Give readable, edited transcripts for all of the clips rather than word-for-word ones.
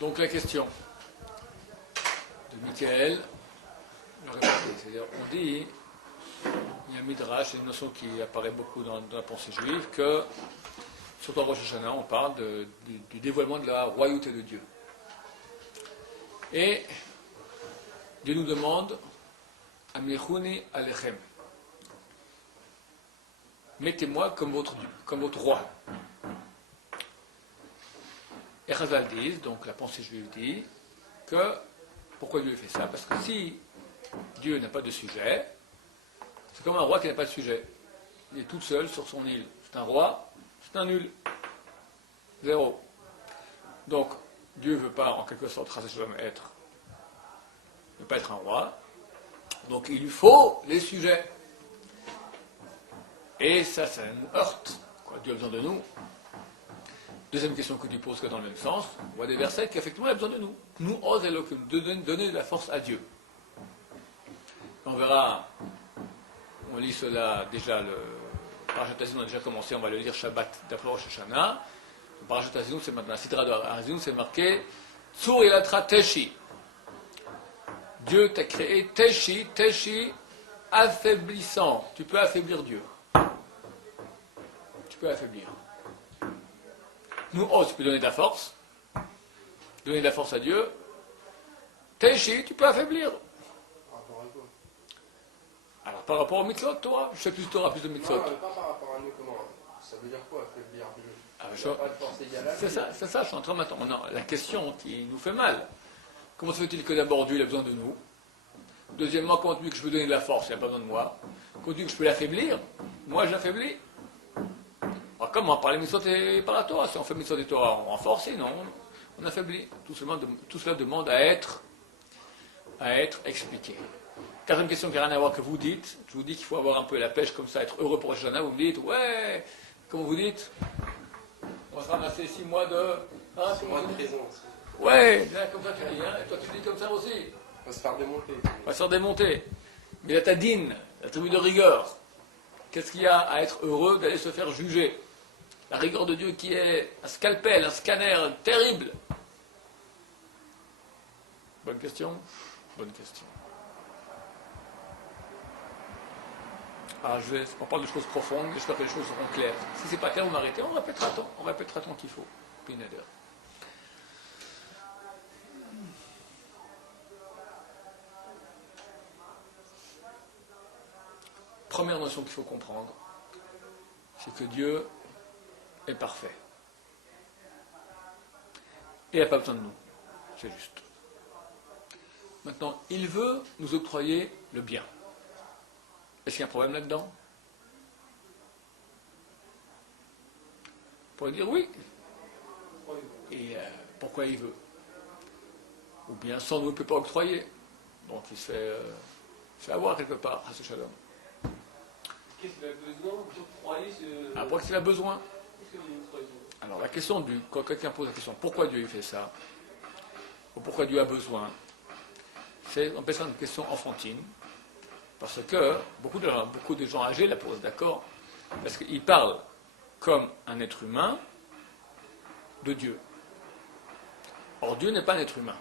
Donc la question de Michael, je vais répéter, c'est-à-dire on dit, il y a un midrash, c'est une notion qui apparaît beaucoup dans la pensée juive, que surtout en Rosh Hashanah, on parle du dévoilement de la royauté de Dieu. Et Dieu nous demande Amlichuni alechem. Mettez-moi comme votre roi. Et Chazal dit, donc la pensée juive dit, que pourquoi Dieu fait ça? Parce que si Dieu n'a pas de sujet, c'est comme un roi qui n'a pas de sujet. Il est tout seul sur son île. C'est un roi, c'est un nul. Zéro. Donc, Dieu ne veut pas, en quelque sorte, ne veut pas être un roi. Donc, il lui faut les sujets. Et ça nous heurte. Quoi, Dieu a besoin de nous. Deuxième question que tu poses que dans le même sens, on voit des versets qui effectivement il a besoin de nous. Nous, ose Elohim, de donner de la force à Dieu. On verra, on lit cela déjà, le Parashat Hazinu a déjà commencé, on va le lire Shabbat d'après Rosh Hashanah. Le Parashat Hazinu, c'est maintenant, la Sidra de Hazinu, c'est marqué Tsur Ilatra Teshi. Dieu t'a créé Teshi, affaiblissant. Tu peux affaiblir Dieu. Tu peux affaiblir. Nous, tu peux donner de la force. Donner de la force à Dieu. Teshi, tu peux affaiblir. Alors, par rapport au mitzvot, Torah, je sais plus de Torah, plus de mitzvot. Non, pas par rapport à nous, comment? Ça veut dire quoi, affaiblir Dieu? C'est ça, je suis en train maintenant. Non, la question qui nous fait mal. Comment se fait-il que d'abord Dieu il a besoin de nous? Deuxièmement, comment tu dis que je peux donner de la force? Il n'a pas besoin de moi. Comment tu dis que je peux l'affaiblir? Moi, je l'affaiblis. Alors, comment? Par les mitzvot et par la Torah. Si on fait mitzvot et Torah, on renforce, sinon on affaiblit. Tout cela demande à être expliqué. Quatrième question qui n'a rien à voir que vous dites. Je vous dis qu'il faut avoir un peu la pêche comme ça, être heureux pour Rosh Hashanah. Vous me dites, ouais, comment vous dites? On va se ramasser 6 mois de... 6 mois de prison. Ouais, bien, comme ça tu dis, hein. Et toi tu dis comme ça aussi. On va se faire démonter. On va se faire démonter. Mais la tadine, la tribu de rigueur, qu'est-ce qu'il y a à être heureux d'aller se faire juger? La rigueur de Dieu qui est un scalpel, un scanner terrible. Bonne question. Bonne question. Alors on parle de choses profondes, j'espère que les choses seront claires. Si c'est pas clair, vous m'arrêtez, on répétera tant qu'il faut. Pinader. Première notion qu'il faut comprendre, c'est que Dieu est parfait. Et il n'a pas besoin de nous. C'est juste. Maintenant, il veut nous octroyer le bien. Est-ce qu'il y a un problème là-dedans? On pourrait dire oui. Et pourquoi il veut? Ou bien sans nous, il ne peut pas octroyer. Donc il se fait avoir quelque part à ce shalom. Qu'est-ce qu'il a besoin d'octroyer ce... Après qu'il a besoin. Alors la question quand quelqu'un pose la question pourquoi Dieu fait ça, ou pourquoi Dieu a besoin, on peut faire une question enfantine, parce que beaucoup de gens âgés la posent, d'accord, parce qu'ils parlent comme un être humain de Dieu. Or Dieu n'est pas un être humain.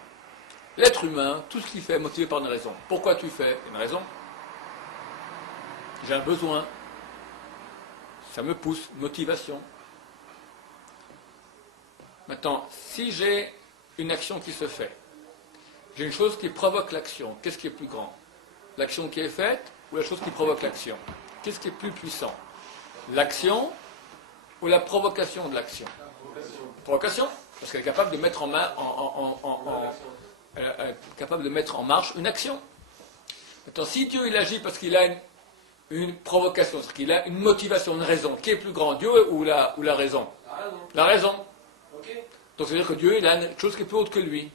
L'être humain, tout ce qu'il fait est motivé par une raison. Pourquoi tu fais? Une raison. J'ai un besoin. Ça me pousse, motivation. Maintenant, si j'ai une action qui se fait, j'ai une chose qui provoque l'action, qu'est-ce qui est plus grand? L'action qui est faite ou la chose qui provoque l'action? Qu'est-ce qui est plus puissant? L'action ou la provocation de l'action? Provocation, parce qu'elle est capable de mettre capable de mettre en marche une action. Maintenant, si Dieu il agit parce qu'il a une provocation, c'est-à-dire qu'il a une motivation, une raison, qui est plus grand, Dieu ou la raison? La raison. Donc, c'est-à-dire que Dieu, il a une chose qui est plus haute que lui.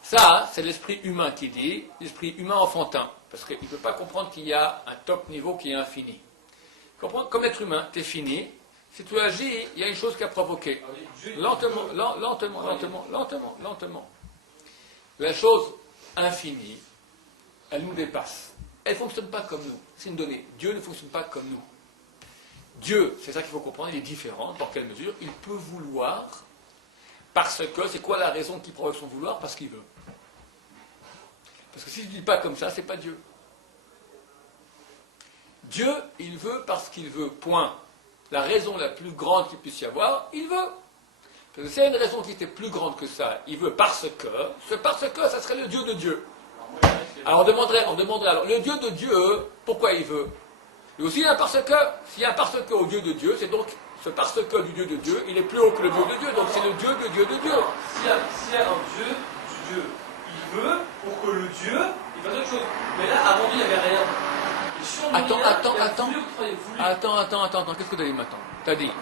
Ça, c'est l'esprit humain qui dit, l'esprit humain enfantin, parce qu'il ne peut pas comprendre qu'il y a un top niveau qui est infini. Comprendre, comme être humain, tu es fini, si tu agis, il y a une chose qui a provoqué. Lentement. La chose infinie, elle nous dépasse. Elle ne fonctionne pas comme nous. C'est une donnée. Dieu ne fonctionne pas comme nous. Dieu, c'est ça qu'il faut comprendre, il est différent. Dans quelle mesure? Il peut vouloir Parce que, c'est quoi la raison qui provoque son vouloir? Parce qu'il veut. Parce que si je ne dis pas comme ça, c'est pas Dieu. Dieu, il veut parce qu'il veut, point. La raison la plus grande qu'il puisse y avoir, il veut. Parce que s'il y a une raison qui était plus grande que ça, il veut parce que, ce parce que, ça serait le Dieu de Dieu. Alors on demanderait alors, le Dieu de Dieu, pourquoi il veut? Et aussi, il y a un parce que, s'il y a un parce que au Dieu de Dieu, c'est donc ce parce que du Dieu de Dieu, il est plus haut que le Dieu de Dieu, donc c'est le Dieu de Dieu de Dieu. S'il y a un Dieu, du Dieu, il veut pour que le Dieu, il fasse autre chose. Mais là, avant lui, il n'y avait rien. Et sur le Attends, qu'est-ce que tu as dit maintenant? T'as dit,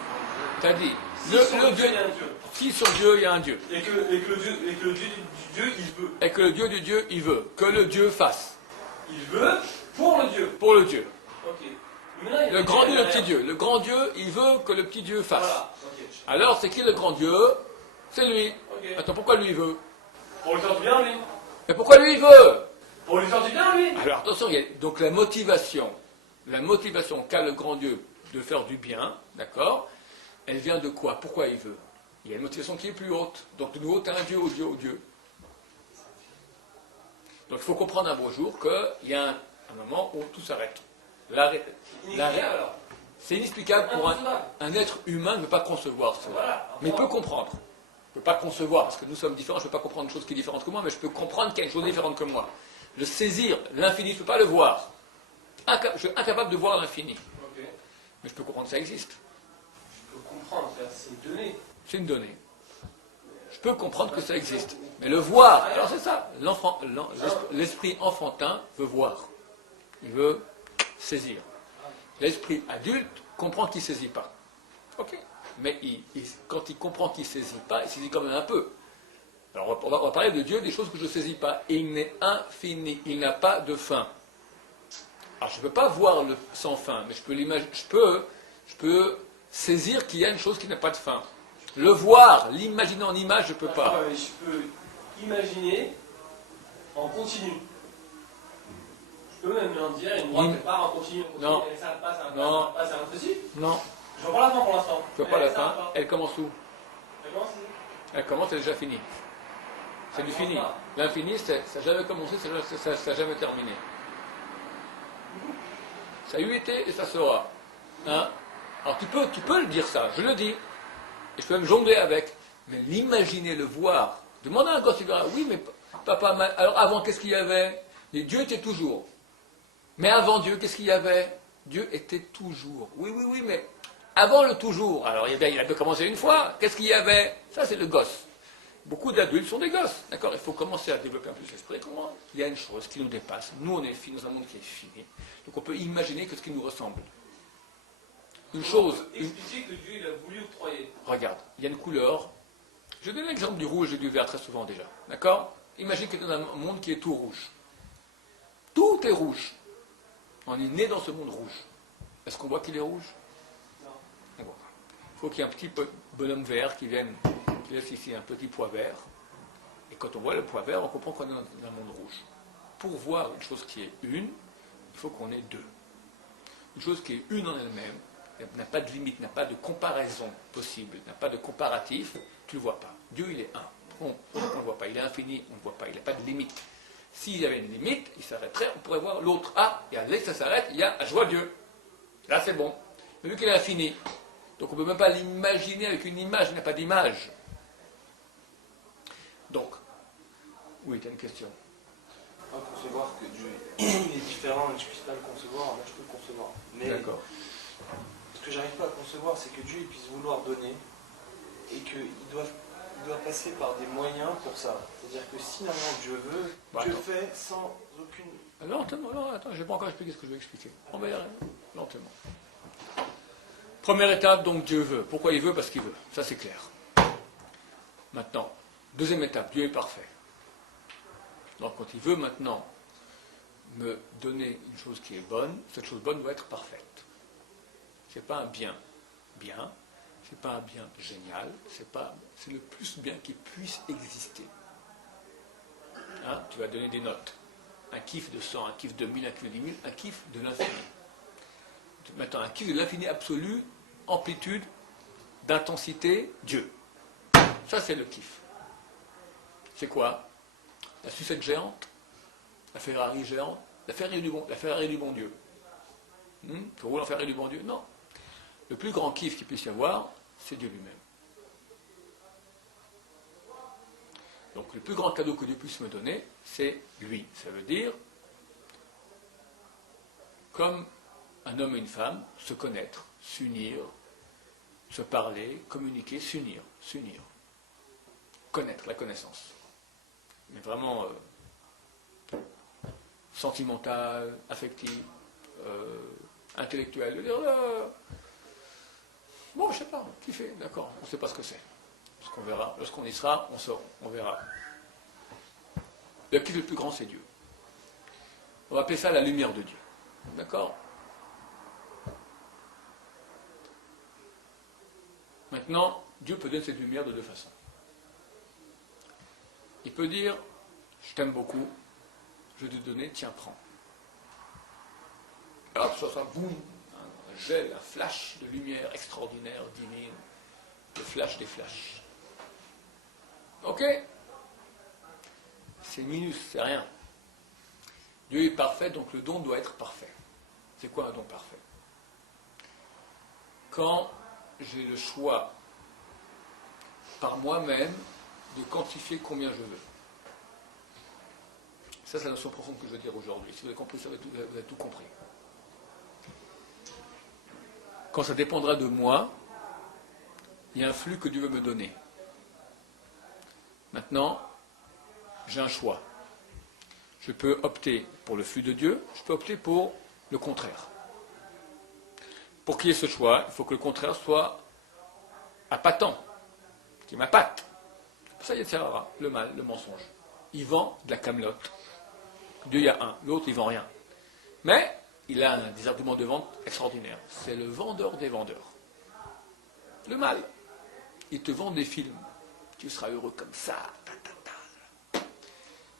si le Dieu, il y a un Dieu. si sur Dieu il y a un Dieu. Et que le Dieu du Dieu, il veut. Et que le Dieu du Dieu, il veut. Que le Dieu fasse. Il veut pour le Dieu. Pour le Dieu. Ok. Maintenant, Le grand Dieu, le petit Dieu. Le grand Dieu, il veut que le petit Dieu fasse. Voilà. Ok. Alors, c'est qui le grand Dieu? C'est lui. Ok. Attends, pourquoi lui il veut? Pour lui faire du bien, lui. Mais pourquoi lui il veut? Pour lui faire du bien, lui. Alors attention, il y a donc la motivation qu'a le grand Dieu de faire du bien, d'accord? Elle vient de quoi? Pourquoi il veut? Il y a une motivation qui est plus haute. Donc de nouveau, tu as un Dieu au Dieu au Dieu. Donc il faut comprendre un beau jour qu'il y a un moment où tout s'arrête. C'est inexplicable pour un être humain ne peut pas concevoir cela. Voilà. Mais il peut comprendre. Je ne peux pas concevoir, parce que nous sommes différents, je ne peux pas comprendre une chose qui est différente que moi, mais je peux comprendre qu'il y a une chose différente que moi. Le saisir, l'infini, je ne peux pas le voir. Je suis incapable de voir l'infini. Ok. Mais je peux comprendre que ça existe. Je peux comprendre, c'est une donnée. C'est une donnée. Je peux comprendre que ça existe. Mais le voir, alors c'est ça. L'esprit enfantin veut voir. Il veut saisir. L'esprit adulte comprend qu'il ne saisit pas. Ok. Mais quand il comprend qu'il ne saisit pas, il saisit quand même un peu. Alors on va parler de Dieu, des choses que je ne saisis pas. Il est infini, il n'a pas de fin. Alors je ne peux pas voir le sans fin, mais je peux saisir qu'il y a une chose qui n'a pas de fin. Le voir, l'imaginer en image, je ne peux pas. Je peux imaginer en continu. Je peux même leur dire, une droite part en continu. Non. Ça passe, Non. ça passe, ça passe aussi. Non, Je vois pas la fin pour l'instant. je ne vois pas la fin. Elle commence où? Elle commence ici. Elle commence, elle est déjà finie. C'est du fini. L'infini, ça n'a jamais commencé, ça n'a jamais terminé. Ça a eu été et ça sera. Hein? Alors tu peux le dire ça, je le dis. Et je peux même jongler avec. Mais l'imaginer, le voir. Demande à un gosse, il verra, oui, mais papa, alors avant, qu'est-ce qu'il y avait? Dieu était toujours. Mais avant Dieu, qu'est-ce qu'il y avait? Dieu était toujours. Oui, mais avant le toujours. Alors il a pu commencer une fois. Qu'est-ce qu'il y avait? Ça, c'est le gosse. Beaucoup d'adultes sont des gosses. D'accord? Il faut commencer à développer un peu l'esprit. Comment? Il y a une chose qui nous dépasse. Nous, on est fini dans un monde qui est fini. Donc on peut imaginer que ce qui nous ressemble. Une chose. Expliquer que Dieu il a voulu octroyer. Regarde, il y a une couleur. Je donne l'exemple du rouge et du vert très souvent déjà. D'accord? Imagine que tu es dans un monde qui est tout rouge. Tout est rouge. On est né dans ce monde rouge. Est-ce qu'on voit qu'il est rouge? Non. On voit pas. Il faut qu'il y ait un petit bonhomme vert qui laisse ici un petit pois vert. Et quand on voit le pois vert, on comprend qu'on est dans un monde rouge. Pour voir une chose qui est une, il faut qu'on ait deux. Une chose qui est une en elle-même, n'a pas de limite, n'a pas de comparaison possible, n'a pas de comparatif, tu ne le vois pas. Dieu, il est un. On ne le voit pas. Il est infini, on ne le voit pas. Il n'a pas de limite. S'il y avait une limite, il s'arrêterait, on pourrait voir l'autre. Ah, et dès que ça s'arrête, il y a je vois Dieu. Là, c'est bon. Mais vu qu'il est infini, donc on ne peut même pas l'imaginer avec une image, il n'y a pas d'image. Donc, oui, tu as une question. Pas concevoir que Dieu il est différent et que je ne puisse pas le concevoir, moi je peux le concevoir. Mais D'accord. ce que j'arrive pas à concevoir, c'est que Dieu il puisse vouloir donner et qu'il doit passer par des moyens pour ça. C'est-à-dire que si normalement Dieu veut, Dieu fait sans aucune... Non, attends, je n'ai pas encore expliqué ce que je vais expliquer. On va y arriver, lentement. Première étape, donc Dieu veut. Pourquoi il veut? Parce qu'il veut. Ça, c'est clair. Maintenant, deuxième étape, Dieu est parfait. Donc quand il veut maintenant me donner une chose qui est bonne, cette chose bonne doit être parfaite. Ce n'est pas un bien bien, ce n'est pas un bien génial, c'est le plus bien qui puisse exister. Hein? Tu vas donner des notes. Un kiff de 100, un kiff de 1000, un kiff de 10 000, un kiff de l'infini. Maintenant, un kiff de l'infini absolu, amplitude, d'intensité, Dieu. Ça, c'est le kiff. C'est quoi? La sucette géante? La Ferrari géante? La Ferrari du bon Dieu. Tu roules en Ferrari du bon Dieu? Non. Le plus grand kiff qu'il puisse y avoir, c'est Dieu lui-même. Donc le plus grand cadeau que Dieu puisse me donner, c'est lui. Ça veut dire, comme un homme et une femme, se connaître, s'unir, se parler, communiquer, s'unir. Connaître, la connaissance. Mais vraiment sentimentale, affective, intellectuelle. Bon, je sais pas, kiffer, d'accord, on ne sait pas ce que c'est. Ce qu'on verra, lorsqu'on y sera, on verra. Le kiff le plus grand, c'est Dieu. On va appeler ça la lumière de Dieu. D'accord? Maintenant, Dieu peut donner cette lumière de deux façons. Il peut dire, je t'aime beaucoup, je vais te donner, tiens, prends. Hop, ça sera boum, un gel, un flash de lumière extraordinaire, divine, le flash des flashs. Ok? C'est minus, c'est rien. Dieu est parfait, donc le don doit être parfait. C'est quoi un don parfait? Quand j'ai le choix par moi-même de quantifier combien je veux. Ça, c'est la notion profonde que je veux dire aujourd'hui. Si vous avez compris ça, vous avez tout compris. Quand ça dépendra de moi, il y a un flux que Dieu veut me donner. Maintenant, j'ai un choix. Je peux opter pour le flux de Dieu, je peux opter pour le contraire. Pour qu'il y ait ce choix, il faut que le contraire soit appâtant, qui m'appâte. Ça y est, c'est rare, le mal, le mensonge. Il vend de la camelote. Dieu, il y a un, l'autre, il vend rien. Mais il a des arguments de vente extraordinaires. C'est le vendeur des vendeurs. Le mal. Il te vend des films. Tu seras heureux comme ça.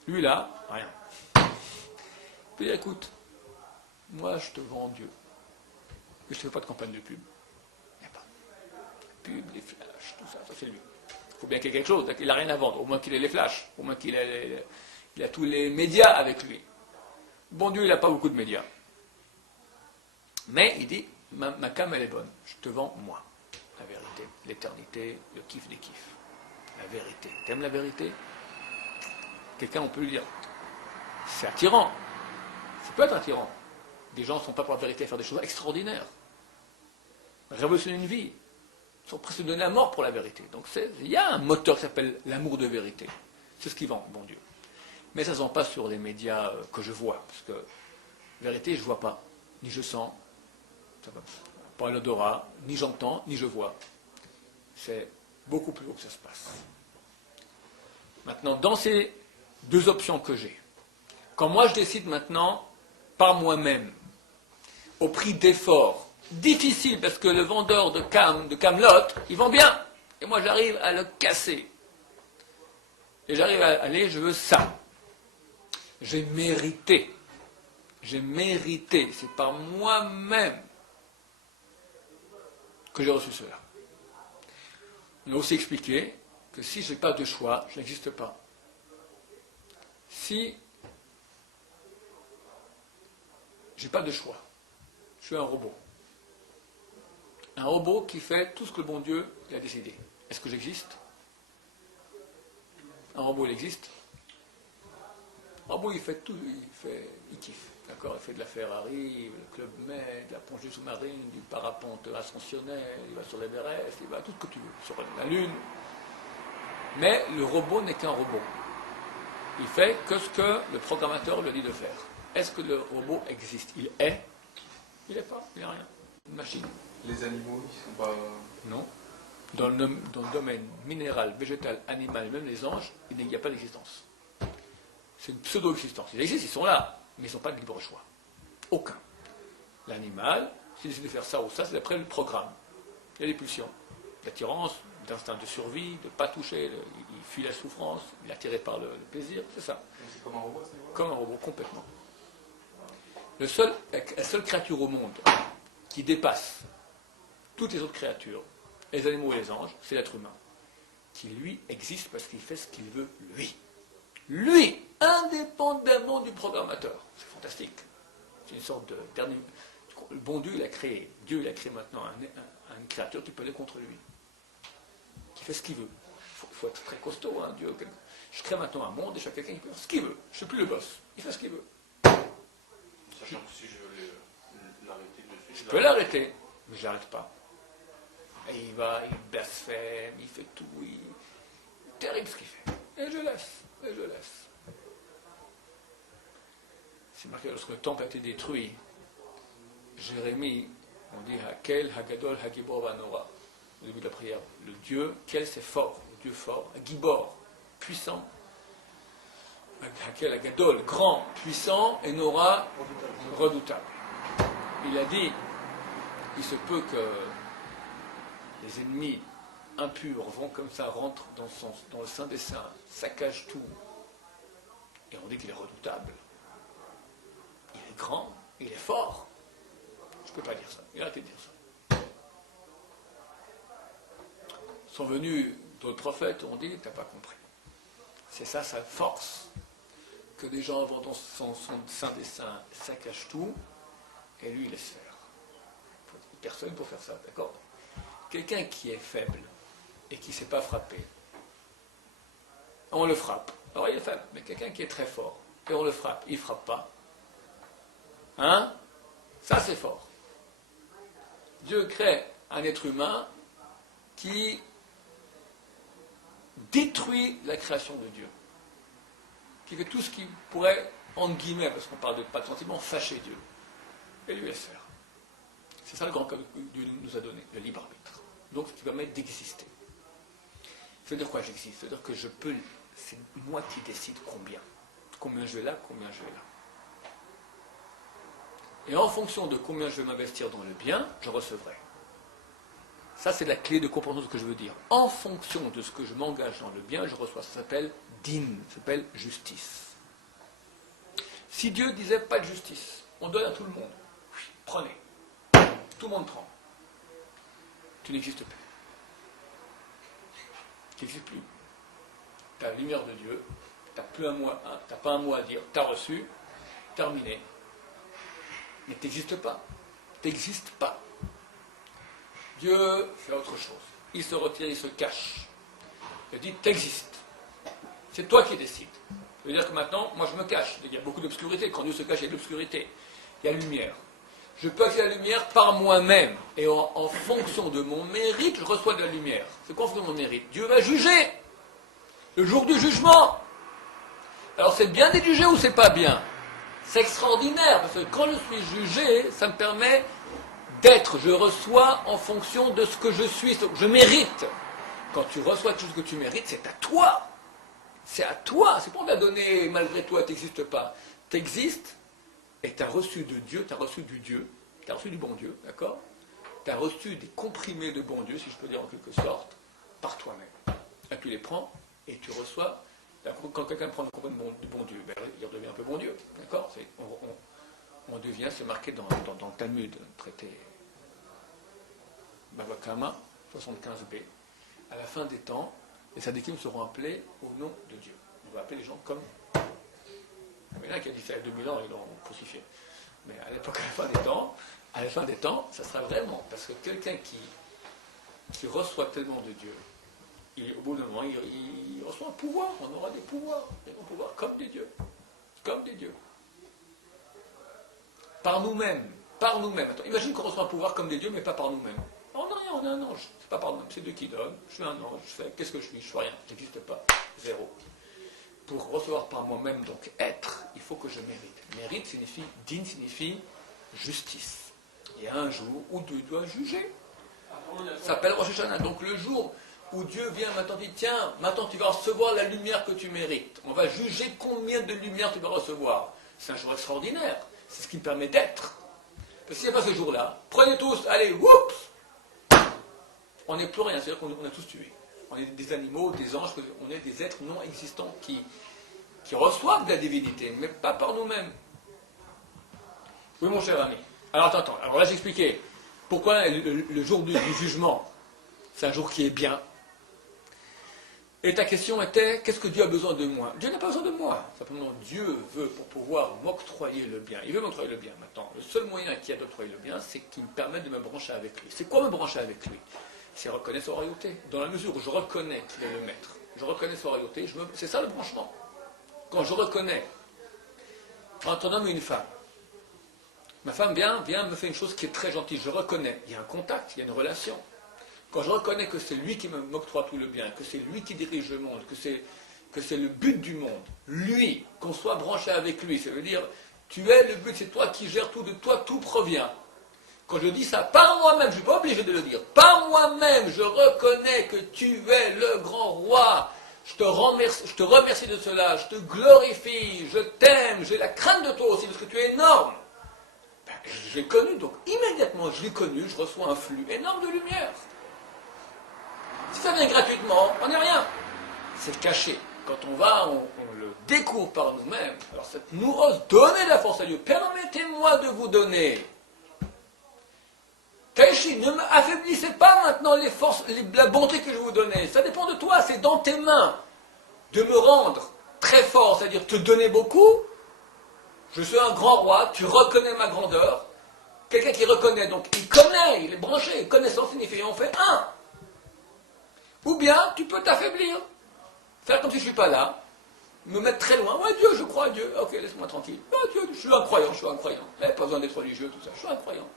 Lui, là, rien. Il peut dire, écoute, moi, je te vends Dieu. Mais je ne fais pas de campagne de pub. Il n'y a pas. Pub, les flashs, tout ça, ça c'est lui. Il faut bien qu'il y ait quelque chose. Il n'a rien à vendre. Au moins qu'il ait les flashs. Au moins qu'il ait il a tous les médias avec lui. Bon Dieu, il n'a pas beaucoup de médias. Mais il dit, ma cam, elle est bonne. Je te vends, moi. La vérité, l'éternité, le kiff des kiffs. La vérité. T'aimes la vérité? Quelqu'un, on peut lui dire, c'est attirant. Ça peut être attirant. Des gens ne sont pas pour la vérité à faire des choses extraordinaires. Révolutionner une vie. Ils sont prêts à se donner la mort pour la vérité. Donc il y a un moteur qui s'appelle l'amour de vérité. C'est ce qu'ils vendent, bon Dieu. Mais ça ne se vend pas sur les médias que je vois. Parce que vérité, je ne vois pas. Ni je sens. Ça va pas l'odorat. Ni j'entends, ni je vois. C'est beaucoup plus haut que ça se passe. Maintenant, dans ces deux options que j'ai, quand moi je décide maintenant, par moi-même, au prix d'efforts, difficile parce que le vendeur de Camelot, il vend bien. Et moi j'arrive à le casser. Et j'arrive à aller, je veux ça. J'ai mérité. J'ai mérité. C'est par moi-même que j'ai reçu cela. On a aussi expliqué que si je n'ai pas de choix, je n'existe pas. Si je n'ai pas de choix, je suis un robot. Un robot qui fait tout ce que le bon Dieu a décidé. Est-ce que j'existe? Un robot, il existe? Un robot, il fait tout, il kiffe. D'accord? Il fait de la Ferrari, le Club Med, la plongée sous-marine, du parapente ascensionnel, il va sur l'Everest, il va tout ce que tu veux, sur la Lune. Mais le robot n'est qu'un robot. Il fait que ce que le programmateur lui dit de faire. Est-ce que le robot existe? Il est? Il n'est pas, il n'est rien. Une machine. Les animaux, ils sont pas... Non. Dans le domaine minéral, végétal, animal, même les anges, il n'y a pas d'existence. C'est une pseudo-existence. Ils existent, ils sont là, mais ils n'ont pas de libre choix. Aucun. L'animal, s'il décide de faire ça ou ça, c'est d'après le programme. Il y a des pulsions, d'attirance, d'instinct de survie, de ne pas toucher, il fuit la souffrance, il est attiré par le plaisir, c'est ça. C'est comme un robot, c'est vrai. Comme un robot, complètement. La seule créature au monde qui dépasse toutes les autres créatures, les animaux et les anges, c'est l'être humain, qui lui existe parce qu'il fait ce qu'il veut lui. Lui, indépendamment du programmateur. C'est fantastique. C'est une sorte de dernier... Le bon Dieu, il a créé. Dieu, il a créé maintenant une créature qui peut aller contre lui. Qui fait ce qu'il veut. Il faut être très costaud, hein, Dieu. Je crée maintenant un monde et chaque quelqu'un qui peut faire ce qu'il veut. Je ne suis plus le boss. Il fait ce qu'il veut. Sachant que si je veux l'arrêter dessus... Je peux l'arrêter, mais je n'arrête pas. Et il va, il blasphème, il fait tout. Terrible ce qu'il fait. Et je laisse. Et je laisse. C'est marqué lorsque le temple a été détruit. Jérémie, on dit Hakel, Hagadol, Hagibor, Vanora. Au début de la prière. Le Dieu, quel c'est fort. Le Dieu fort. Gibor, puissant. Hakel, Hagadol, grand, puissant. Et Nora, redoutable. Il a dit il se peut que les ennemis impurs vont comme ça, rentrent dans le Saint des Saints, saccagent tout. Et on dit qu'il est redoutable. Il est grand, il est fort. Je ne peux pas dire ça. Il a arrêté de dire ça. Sont venus d'autres prophètes, on dit, t'as pas compris. C'est ça sa force. Que des gens vont dans son Saint des Saints, saccagent tout, et lui il laisse faire. Personne pour faire ça, d'accord? Quelqu'un qui est faible et qui ne sait pas frapper, on le frappe. Alors il est faible, mais quelqu'un qui est très fort, et on le frappe, il ne frappe pas. Hein? Ça c'est fort. Dieu crée un être humain qui détruit la création de Dieu. Qui fait tout ce qui pourrait, entre guillemets, parce qu'on parle de pas de sentiment, fâcher Dieu. Et lui laisse faire. C'est ça le grand cadeau que Dieu nous a donné, le libre arbitre. Donc, ce qui permet d'exister. Ça veut dire quoi j'existe? Ça veut dire que je peux, c'est moi qui décide combien. Combien je vais là, combien je vais là. Et en fonction de combien je vais m'investir dans le bien, je recevrai. Ça, c'est la clé de compréhension de ce que je veux dire. En fonction de ce que je m'engage dans le bien, je reçois. Ça s'appelle din, ça s'appelle justice. Si Dieu disait pas de justice, on donne à tout le monde. Oui, prenez. Tout le monde prend. Tu n'existes plus. Tu n'existes plus. Tu as la lumière de Dieu, tu n'as pas un mot à dire, tu as reçu, terminé. Mais tu n'existes pas. Tu n'existes pas. Dieu fait autre chose. Il se retire, il se cache. Il dit, tu existes. C'est toi qui décides. Ça veut dire que maintenant, moi je me cache. Il y a beaucoup d'obscurité. Quand Dieu se cache, il y a de l'obscurité. Il y a la lumière. Je peux accéder à la lumière par moi-même. Et en fonction de mon mérite, je reçois de la lumière. C'est quoi en fonction de mon mérite? Dieu va juger. Le jour du jugement. Alors c'est bien d'être jugé ou c'est pas bien? C'est extraordinaire. Parce que quand je suis jugé, ça me permet d'être. Je reçois en fonction de ce que je suis. Je mérite. Quand tu reçois tout ce que tu mérites, c'est à toi. C'est à toi. C'est pas on t'a donné malgré toi, tu n'existes pas. Tu existes. Et tu as reçu de Dieu, tu as reçu du Dieu, tu as reçu du bon Dieu, d'accord? Tu as reçu des comprimés de bon Dieu, si je peux dire en quelque sorte, par toi-même. Et tu les prends et tu reçois. Quand quelqu'un prend des comprimés de bon Dieu, ben, il redevient un peu bon Dieu, d'accord? On devient, c'est marqué dans le Talmud, traité Bava Kama, 75b. À la fin des temps, les sadikim seront appelés au nom de Dieu. On va appeler les gens comme. Il y en a qui a dit ça il y a 2000 ans, ils l'ont crucifié. Mais à l'époque, à la fin des temps, ça sera vraiment. Parce que quelqu'un qui reçoit tellement de Dieu, au bout d'un moment, il reçoit un pouvoir. On aura des pouvoirs. Des pouvoirs comme des dieux. Comme des dieux. Par nous-mêmes. Par nous-mêmes. Attends, imagine qu'on reçoit un pouvoir comme des dieux, mais pas par nous-mêmes. On n'a rien, on est un ange. C'est pas par nous-mêmes. C'est Dieu qui donne. Je suis un ange. Qu'est-ce que je suis? Je suis rien. Je n'existe pas. Zéro. Pour recevoir par moi-même, donc être, il faut que je mérite. Mérite signifie, din signifie justice. Il y a un jour où Dieu doit juger. Ça s'appelle Rosh Hashanah. Donc le jour où Dieu vient maintenant dit, tiens, maintenant tu vas recevoir la lumière que tu mérites. On va juger combien de lumière tu vas recevoir. C'est un jour extraordinaire. C'est ce qui me permet d'être. Parce qu'il n'y a pas ce jour-là. Prenez tous, allez, whoops! On n'est plus rien, c'est-à-dire qu'on a tous tué. On est des animaux, des anges, on est des êtres non existants qui reçoivent de la divinité, mais pas par nous-mêmes. Oui, mon cher ami. Alors, attends. Alors là, j'expliquais pourquoi le jour du jugement, c'est un jour qui est bien. Et ta question était, qu'est-ce que Dieu a besoin de moi? Dieu n'a pas besoin de moi. Simplement, Dieu veut, pour pouvoir m'octroyer le bien, il veut m'octroyer le bien. Maintenant, le seul moyen qu'il y a d'octroyer le bien, c'est qu'il me permette de me brancher avec lui. C'est quoi me brancher avec lui? C'est reconnaître sa royauté. Dans la mesure où je reconnais qu'il est le maître, je reconnais sa royauté, c'est ça le branchement. Quand je reconnais, entre un homme et une femme, ma femme vient me fait une chose qui est très gentille, je reconnais, il y a un contact, il y a une relation. Quand je reconnais que c'est lui qui m'octroie tout le bien, que c'est lui qui dirige le monde, que c'est le but du monde, lui, qu'on soit branché avec lui, ça veut dire, tu es le but, c'est toi qui gères tout, de toi tout provient. Quand je dis ça, par moi-même, je ne suis pas obligé de le dire, par moi-même, je reconnais que tu es le grand roi, je te remercie de cela, je te glorifie, je t'aime, j'ai la crainte de toi aussi, parce que tu es énorme. Ben, je l'ai connu, donc immédiatement je l'ai connu, je reçois un flux énorme de lumière. Si ça vient gratuitement, on n'est rien. C'est caché. Quand on va, on le découvre par nous-mêmes. Alors cette nous ose donner la force à Dieu. Permettez-moi de vous donner. Taishi, ne m'affaiblissez pas maintenant les forces, la bonté que je vais vous donner. Ça dépend de toi, c'est dans tes mains de me rendre très fort, c'est-à-dire te donner beaucoup. Je suis un grand roi, tu reconnais ma grandeur. Quelqu'un qui reconnaît, donc il connaît, il est branché. Connaissance signifie on fait un. Ou bien tu peux t'affaiblir. Faire comme si je ne suis pas là. Me mettre très loin. Ouais, Dieu, je crois à Dieu. Ok, laisse-moi tranquille. Oh, Dieu, je suis un croyant, je suis un croyant. Pas besoin d'être religieux, tout ça. Je suis un croyant.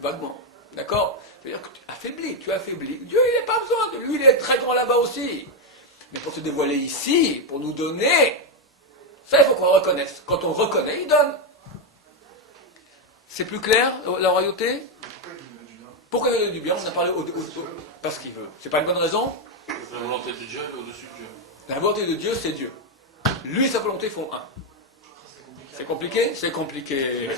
Vaguement. D'accord? C'est-à-dire que tu affaiblis. Dieu, il n'a pas besoin de lui, il est très grand là-bas aussi. Mais pour se dévoiler ici, pour nous donner, ça, il faut qu'on reconnaisse. Quand on reconnaît, il donne. C'est plus clair, la royauté? Pourquoi il veut du bien? On a parlé parce qu'il veut. C'est pas une bonne raison? La volonté de Dieu est au-dessus de Dieu. La volonté de Dieu, c'est Dieu. Lui et sa volonté font un. C'est compliqué? C'est compliqué.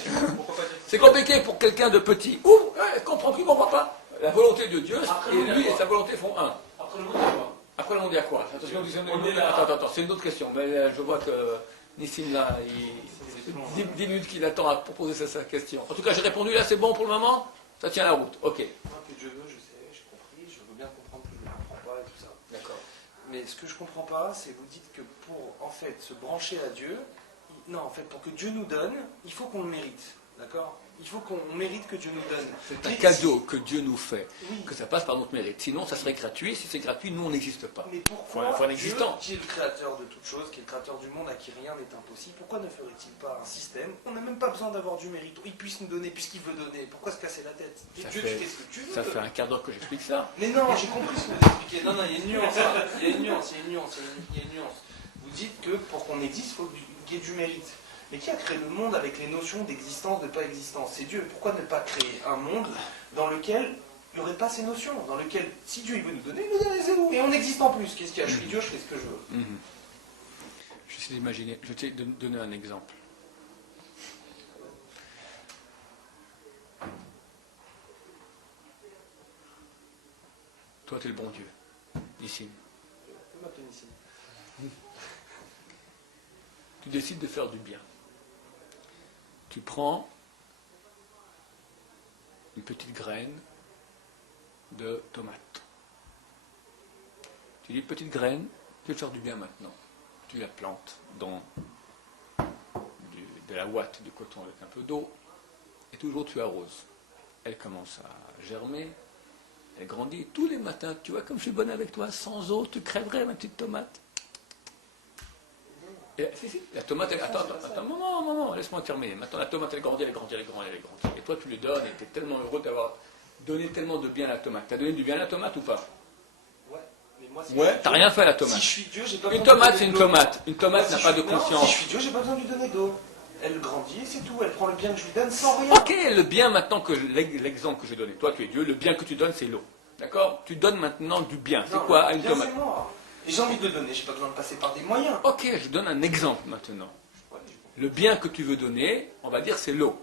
C'est compliqué pour quelqu'un de petit. Ou, comprends qui ne comprend pas? La volonté de Dieu, et lui et sa volonté font un. Après le monde, il y a quoi? Après le monde, il y a quoi? Attention, attends, c'est une autre question. Mais je vois que Nissim, là, il 10 minutes qu'il attend à proposer sa question. En tout cas, j'ai répondu, là, c'est bon pour le moment? Ça tient la route. Ok. Moi, que Dieu veut, je sais, j'ai compris, je veux bien comprendre que je ne comprends pas et tout ça. D'accord. Mais ce que je ne comprends pas, c'est vous dites que pour, en fait, se brancher à Dieu, non, en fait, pour que Dieu nous donne, il faut qu'on le mérite. D'accord? Il faut qu'on mérite que Dieu nous donne. C'est un cadeau que Dieu nous fait, oui. que ça passe par notre mérite. Sinon, ça serait gratuit. Si c'est gratuit, nous, on n'existe pas. Mais pourquoi faut un Dieu, existant. qui est le créateur de toutes choses, qui est le créateur du monde, à qui rien n'est impossible, pourquoi ne ferait-il pas un système? On n'a même pas besoin d'avoir du mérite. Il puisse nous donner puisqu'il veut donner. Pourquoi se casser la tête? Dieu, tu fais ce que tu veux. Ça fait un quart d'heure que j'explique ça. Mais non, j'ai compris ce que vous expliquez. Non, il y a une nuance. Il y a une nuance. Vous dites que pour qu'on existe, il faut qu'il y ait du mérite. Mais qui a créé le monde avec les notions d'existence, de pas-existence? C'est Dieu. Pourquoi ne pas créer un monde dans lequel il n'y aurait pas ces notions? Dans lequel, si Dieu il veut nous donner, il nous donne les zéros. Et on n'existe en plus. Qu'est-ce qu'il y a? Je suis Dieu, je fais ce que je veux. J'essaie d'imaginer. Je vais te donner un exemple. Toi, tu es le bon Dieu. Ici. Je m'appelle ici. Tu décides de faire du bien. Tu prends une petite graine de tomate. Tu dis, petite graine, tu veux faire du bien maintenant. Tu la plantes dans de la ouate, du coton avec un peu d'eau, et toujours tu arroses. Elle commence à germer, elle grandit, et tous les matins, tu vois, comme je suis bonne avec toi, sans eau, tu crèverais ma petite tomate. Et, si, la tomate, attends, un moment, laisse-moi terminer. Maintenant, la tomate, elle grandit. Et toi, tu lui donnes, et tu es tellement heureux d'avoir donné tellement de bien à la tomate. Tu as donné du bien à la tomate ou pas? Ouais, mais moi, Ouais, t'as rien fait à la tomate. Si je suis Dieu, j'ai pas Une besoin tomate, de c'est une donner d'eau. tomate. Une tomate n'a pas de Si conscience. je suis Dieu, j'ai pas besoin de lui donner d'eau. Elle grandit et c'est tout. Elle prend le bien que je lui donne sans rien. Ok, le bien maintenant que l'exemple que j'ai donné. Toi, tu es Dieu, le bien que tu donnes, c'est l'eau. D'accord? Tu donnes maintenant du bien. C'est quoi à une bien, tomate? c'est moi. Et j'ai envie de le donner, j'ai pas besoin de passer par des moyens. Ok, je donne un exemple maintenant. Ouais, Le bien que tu veux donner, on va dire, c'est l'eau.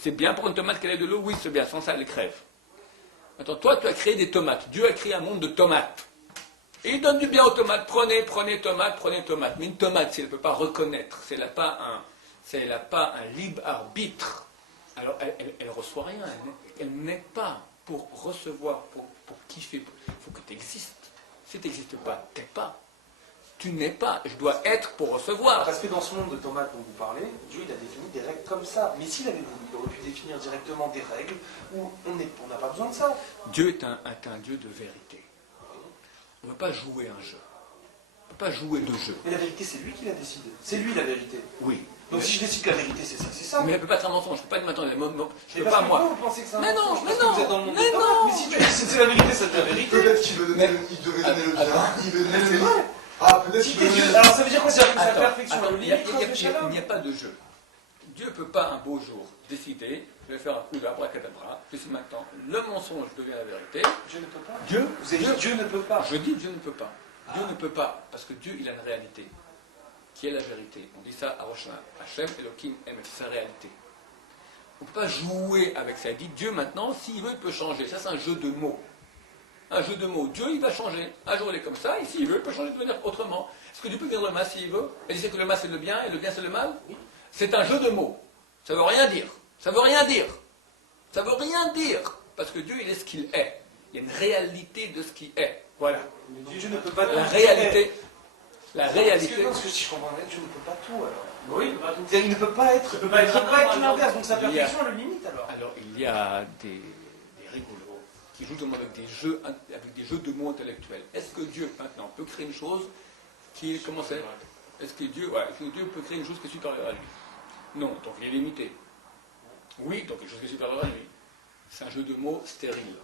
C'est bien pour une tomate qu'elle ait de l'eau? Oui, c'est bien. Sans ça, elle crève. Maintenant, toi, tu as créé des tomates. Dieu a créé un monde de tomates. Et il donne du bien aux tomates. Prenez tomate. Mais une tomate, si elle ne peut pas reconnaître, si elle n'a pas un libre arbitre, alors elle ne reçoit rien. Elle n'est pas pour recevoir, pour kiffer. Il faut que tu existes. Si tu n'existes pas, t'es pas. Tu n'es pas. Je dois être pour recevoir. Parce que dans ce monde de tomates dont vous parlez, Dieu il a défini des règles comme ça. Mais s'il avait voulu, il aurait pu définir directement des règles où on n'a pas besoin de ça. Dieu est un Dieu de vérité. On ne peut pas jouer un jeu. On ne peut pas jouer de jeu. Mais la vérité, c'est lui qui la décide. C'est lui la vérité. Oui. Donc si je décide que la vérité, c'est ça, c'est ça. Mais elle ne peut pas être un mensonge. Je ne peux pas dire maintenant, je Et ne peux parce pas que moi. vous pensez que c'est un Mais non, mensonge, mais parce que non, vous êtes dans le monde mais des tomates. non. Mais si tu dis que c'est la vérité, c'est la vérité. Peut-être qu'il devait donner le bien, il veut donner le mal. Ah, peut-être Si qu'il t'es veut Dieu, donner alors ça veut dire quoi? C'est la Attends, perfection, attends, le il n'y a, limite, il y a- le il y a- shalom. il n'y a pas de jeu. Dieu ne peut pas un beau jour décider, je vais faire un coup d'abracadabra, je suis maintenant, le mensonge devient la vérité. Dieu ne peut pas. Dieu, Vous avez dit Dieu ne peut pas. je dis Dieu ne peut pas. Dieu ne peut pas, parce que Dieu, il a une réalité, qui est la vérité. On dit ça à Rosh Hashanah. Hachem, Elohim, Emet, c'est sa réalité. On ne peut pas jouer avec ça. Il dit Dieu maintenant, s'il veut, il peut changer. Ça, c'est un jeu de mots. Un jeu de mots. Dieu, il va changer. Un jour, il est comme ça, et s'il veut, il peut changer de devenir autrement. Est-ce que Dieu peut devenir le mal s'il veut? Et il sait que le mal, c'est le bien, et le bien, c'est le mal? C'est un jeu de mots. Ça ne veut rien dire. Ça ne veut rien dire. Ça ne veut rien dire. Parce que Dieu, il est ce qu'il est. Il y a une réalité de ce qu'il est. Voilà. Dieu ne peut pas tout. La réalité. La réalité. Parce que si je comprends bien, Dieu ne peut pas tout alors. Oui, il peut pas tout. C'est-à-dire, il ne peut pas être. Il peut pas être l'inverse, donc sa Il y a- perfection le limite alors. Alors, il y a des rigolos qui jouent justement avec des jeux de mots intellectuels. Est-ce que Dieu, maintenant, peut créer une chose qui est, comment c'est? Est-ce que Dieu peut créer une chose qui est supérieure à lui? Non, donc il est limité. Oui, donc quelque chose qui est supérieure à lui. C'est un jeu de mots stérile.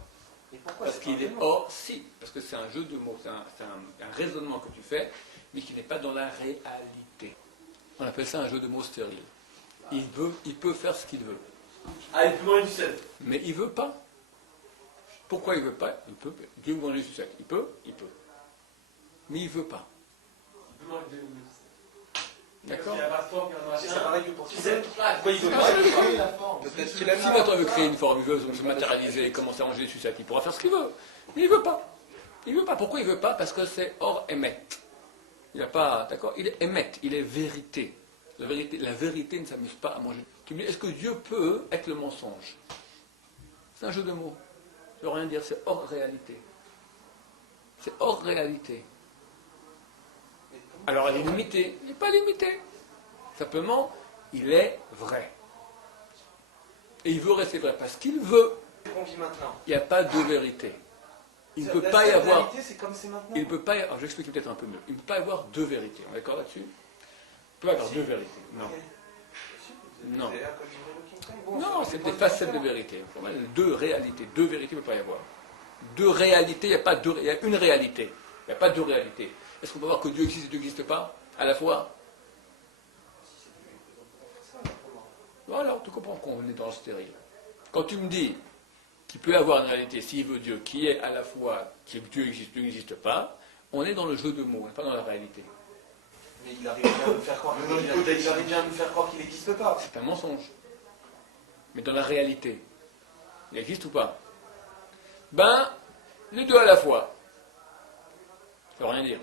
Et pourquoi Parce c'est qu'il pas est un démon? hors, si, parce que c'est un jeu de mots, c'est un raisonnement que tu fais, mais qui n'est pas dans la réalité. On appelle ça un jeu de mots stérile. Il peut faire ce qu'il veut. Allez, plus loin du 7. Mais il ne veut pas. Pourquoi il ne veut pas? Il peut. Dieu vous du sucette. Il peut. Mais il ne veut pas. Plus loin du 7. D'accord? Il n'y a pas de forme, il y en a C'est machin. pareil que pour Qui tout. sait? Pourquoi il veut C'est pas pas créer la forme? Peut-être qu'il Si aime maintenant il veut créer une forme, il veut se matérialiser et commencer à manger des sucettes, il pourra faire ce qu'il veut. Mais il ne veut pas. Il ne veut pas. Pourquoi il ne veut pas? Parce que c'est hors émet. Il n'a pas. D'accord? Il est émet. Il est vérité. La vérité ne s'amuse pas à manger. Tu me dis, est-ce que Dieu peut être le mensonge? C'est un jeu de mots. Je ne veux rien dire, c'est hors réalité. C'est hors réalité. Alors il est limité. Il n'est pas limité. Simplement, il est vrai. Et il veut rester vrai parce qu'il veut. qu'on vit maintenant. Il n'y a pas de vérité. Il ne peut La pas y seule avoir. réalité, c'est comme c'est maintenant. Il ne peut pas y avoir. Alors, j'explique peut-être un peu mieux. Il ne peut pas y avoir deux vérités. On est d'accord là-dessus? Il ne peut pas y avoir deux vérités. Non. Non. Non, c'est des facettes de vérité. Deux réalités. Deux vérités, il ne peut pas y avoir. Deux réalités, il n'y a pas deux. Il y a une réalité. Il n'y a pas deux réalités. Est-ce qu'on peut voir que Dieu existe et Dieu n'existe pas à la fois? Voilà, tu comprends qu'on est dans le stérile. Quand tu me dis qu'il peut y avoir une réalité, s'il veut Dieu, qui est à la fois que Dieu existe, Dieu n'existe pas, on est dans le jeu de mots, on n'est pas dans la réalité. Mais il arrive bien à nous faire croire il arrive bien à nous faire croire qu'il n'existe pas. C'est un mensonge. Mais dans la réalité, il existe ou pas? Ben, les deux à la fois. Ça ne veut rien dire.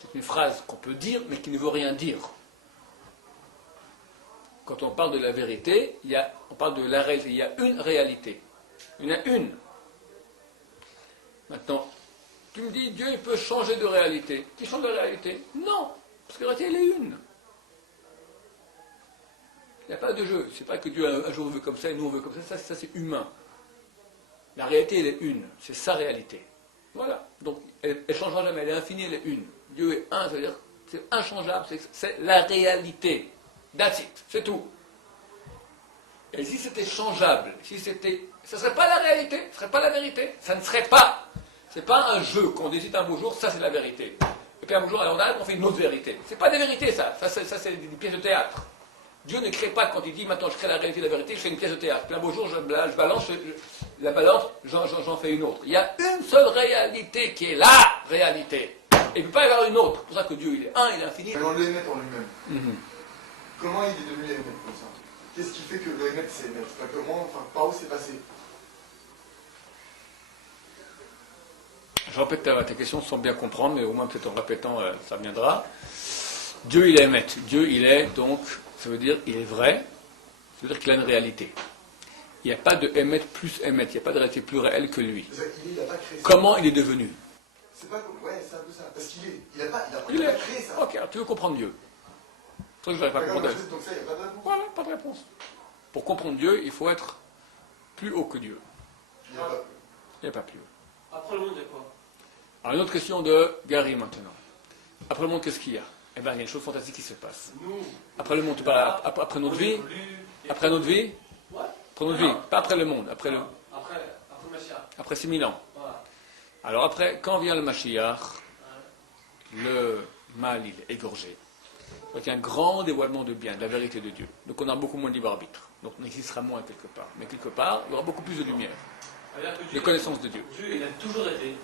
C'est une phrase qu'on peut dire, mais qui ne veut rien dire. Quand on parle de la vérité, on parle de la réalité. Il y a une réalité. Il y en a une. Maintenant, tu me dis, Dieu, il peut changer de réalité. Qui change de réalité? Non, parce que la réalité, elle est une. Il n'y a pas de jeu. C'est pas que Dieu un jour veut comme ça et nous on veut comme ça. Ça c'est humain. La réalité, elle est une. C'est sa réalité. Voilà. Donc, elle ne changera jamais. Elle est infinie, elle est une. Dieu est un, ça veut dire c'est inchangeable. C'est la réalité. That's it. C'est tout. Et si c'était changeable, si c'était... ça ne serait pas la réalité, ce ne serait pas la vérité. Ça ne serait pas. Ce n'est pas un jeu qu'on décide un beau jour, ça c'est la vérité. Et puis un beau jour, alors on fait une autre vérité. Ce n'est pas des vérités, ça. Ça c'est des pièces de théâtre. Dieu ne crée pas quand il dit maintenant je crée la réalité de la vérité, je fais une pièce de théâtre. Puis un beau jour, je balance la balance, j'en fais une autre. Il y a une seule réalité qui est la réalité. Et il ne peut pas y avoir une autre. C'est pour ça que Dieu, il est un, il est infini. Mais on le émet en lui-même. Comment il est devenu émet comme ça? Qu'est-ce qui fait que le émet c'est émet? Comment, par où c'est passé? Je répète ta question sans bien comprendre, mais au moins peut-être en répétant, ça viendra. Dieu, il est émet. Dieu, il est donc, ça veut dire, il est vrai, ça veut dire qu'il a une réalité. Il n'y a pas de Emet plus Emet, il n'y a pas de réalité plus réelle que lui. Il n'a pas créé ça. Comment il est devenu? C'est pas comme. Ouais, c'est un peu ça. Parce qu'il est. Il n'a pas créé ça. Ok, alors tu veux comprendre Dieu. C'est vrai que je n'arrive pas à comprendre. Donc ça, il n'y a pas de réponse. Voilà, pas de réponse. Pour comprendre Dieu, il faut être plus haut que Dieu. Il n'y a pas. Il n'y a pas plus haut. Après le monde, il y a quoi? Alors une autre question de Gary maintenant. Après le monde, qu'est-ce qu'il y a? Eh bien, il y a une chose fantastique qui se passe. Nous. Après le monde, tu parles après notre vie? Après notre vie? Ouais. Après notre vie, pas après le monde, après le Mashiach. après 6000 ans. Voilà. Alors après, quand vient le Mashiach, le mal il est égorgé. Donc il y a un grand dévoilement de bien, de la vérité de Dieu. Donc on a beaucoup moins de libre arbitre. Donc on existera moins quelque part. Mais quelque part, il y aura beaucoup plus de lumière, de connaissance de Dieu. Dieu, il a toujours été.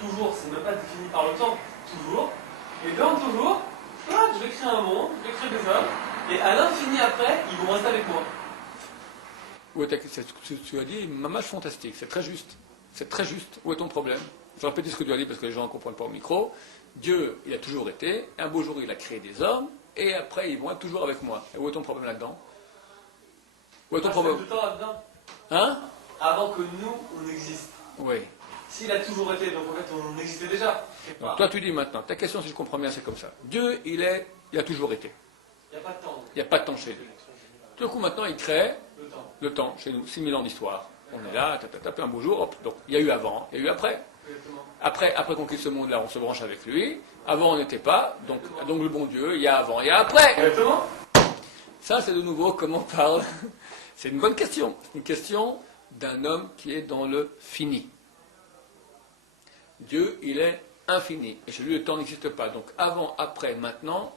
Toujours, c'est même pas défini par le temps. Toujours. Et dans toujours, je vais créer un monde, je vais créer des hommes. Et à l'infini après, ils vont rester avec moi. Ouais, tu as dit, mamache fantastique, c'est très juste. C'est très juste. Où est ton problème? Je vais répéter ce que tu as dit parce que les gens ne comprennent pas au micro. Dieu, il a toujours été. Un beau jour, il a créé des hommes. Et après, ils vont être toujours avec moi. Et où est ton problème là-dedans? Où est ton problème? De temps là-dedans. Hein? Avant que nous, on existe. Oui. S'il a toujours été, donc en fait, on existait déjà. Donc, toi, tu dis maintenant, ta question, si je comprends bien, c'est comme ça. Dieu, il a toujours été. Il n'y a pas de temps. Il n'y a pas de temps chez lui. Tout d'un coup, maintenant, il crée Le temps. le temps chez nous. 6000 ans d'histoire. On est là, un beau jour, hop. Donc, il y a eu avant, il y a eu après. Exactement. Après qu'on quitte ce monde-là, on se branche avec lui. Avant, on n'était pas. Donc le bon Dieu, il y a avant, il y a après. Exactement. Ça, c'est de nouveau comment on parle. C'est une bonne question. C'est une question d'un homme qui est dans le fini. Dieu, il est infini. Et chez lui, le temps n'existe pas. Donc avant, après, maintenant,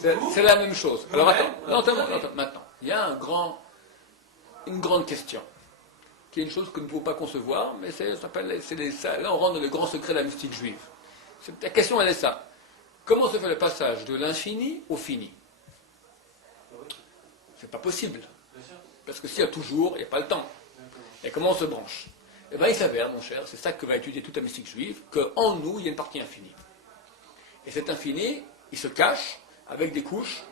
c'est la même chose. Alors attends, maintenant. Il y a une grande question, qui est une chose que nous ne pouvons pas concevoir, mais là on rentre dans le grand secret de la mystique juive. La question, elle est ça. Comment se fait le passage de l'infini au fini? C'est pas possible. Parce que s'il y a toujours, il n'y a pas le temps. Et comment on se branche? Eh bien, il s'avère, mon cher, c'est ça que va étudier toute la mystique juive, qu'en nous, il y a une partie infinie. Et cet infini, il se cache avec des couches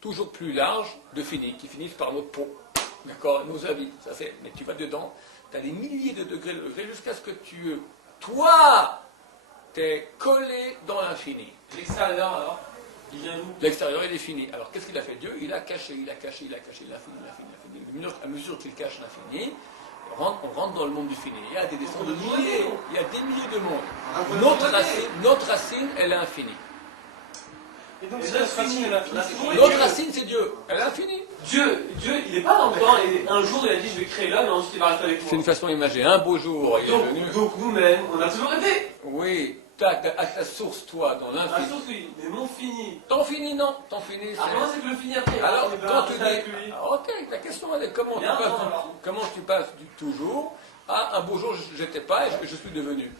toujours plus larges de fini, qui finissent par notre peau. D'accord? Nos avis. Mais tu vas dedans, tu as des milliers de degrés jusqu'à ce que toi, t'es collé dans l'infini. L'extérieur, alors, il vient d'où? L'extérieur, il est fini. Alors, qu'est-ce qu'il a fait? Dieu, il a caché l'infini. À mesure qu'il cache l'infini, on rentre dans le monde du fini. Il y a des descendants de milliers, il y a des milliers de mondes. Notre racine, elle est infinie. Et donc, c'est notre racine, elle est infinie. Notre racine, c'est Dieu. Elle est infinie. Dieu, il n'est pas dans le temps. Et un jour, il a dit, je vais créer l'homme, et ensuite, il va rester avec moi. C'est une façon imagée. Un beau jour, il est venu. Donc nous-mêmes, on a toujours été. Oui, à ta source, toi, dans La l'infini. source, oui, mais mon fini. Ton fini, non. Ton fini, c'est... Comment c'est que le fini après? Alors, il va quand tu rester avec dis... lui. Ok, la question, elle est comment tu passes du toujours à un beau jour, je n'étais pas et je suis devenu.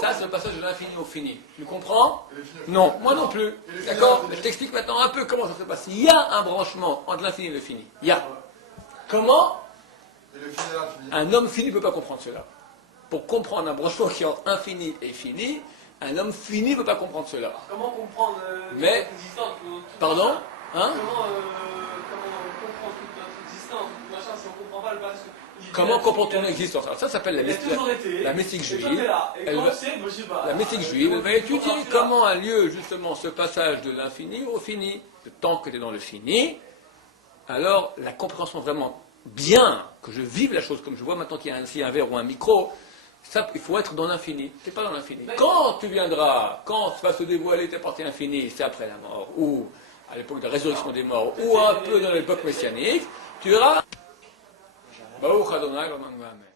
Ça, c'est le passage de l'infini au fini. Tu comprends? Non, moi non plus. D'accord? Je t'explique maintenant un peu comment ça se passe. Il y a un branchement entre l'infini et le fini. Il y a. Comment? Un homme fini ne peut pas comprendre cela. Pour comprendre un branchement qui est entre infini et fini, un homme fini ne peut pas comprendre cela. Alors, comment comprendre Mais, toute existence, pardon? Hein? Comment comprendre toute notre existence, tout machin, si on ne comprend pas le passage? Comment comprendre ton existence? Alors ça s'appelle la mystique juive. juive. La mystique juive, elle va étudier comment a lieu justement ce passage de l'infini au fini. Le temps que tu es dans le fini, alors la compréhension vraiment bien, que je vive la chose comme je vois maintenant qu'il y a ici un verre ou un micro, ça, il faut être dans l'infini. Tu n'es pas dans l'infini. Quand tu viendras, quand va se dévoiler ta partie infinie, c'est après la mort, ou à l'époque de la résurrection des morts, ou un peu dans l'époque messianique, tu verras. Baruch Adonai, Amen.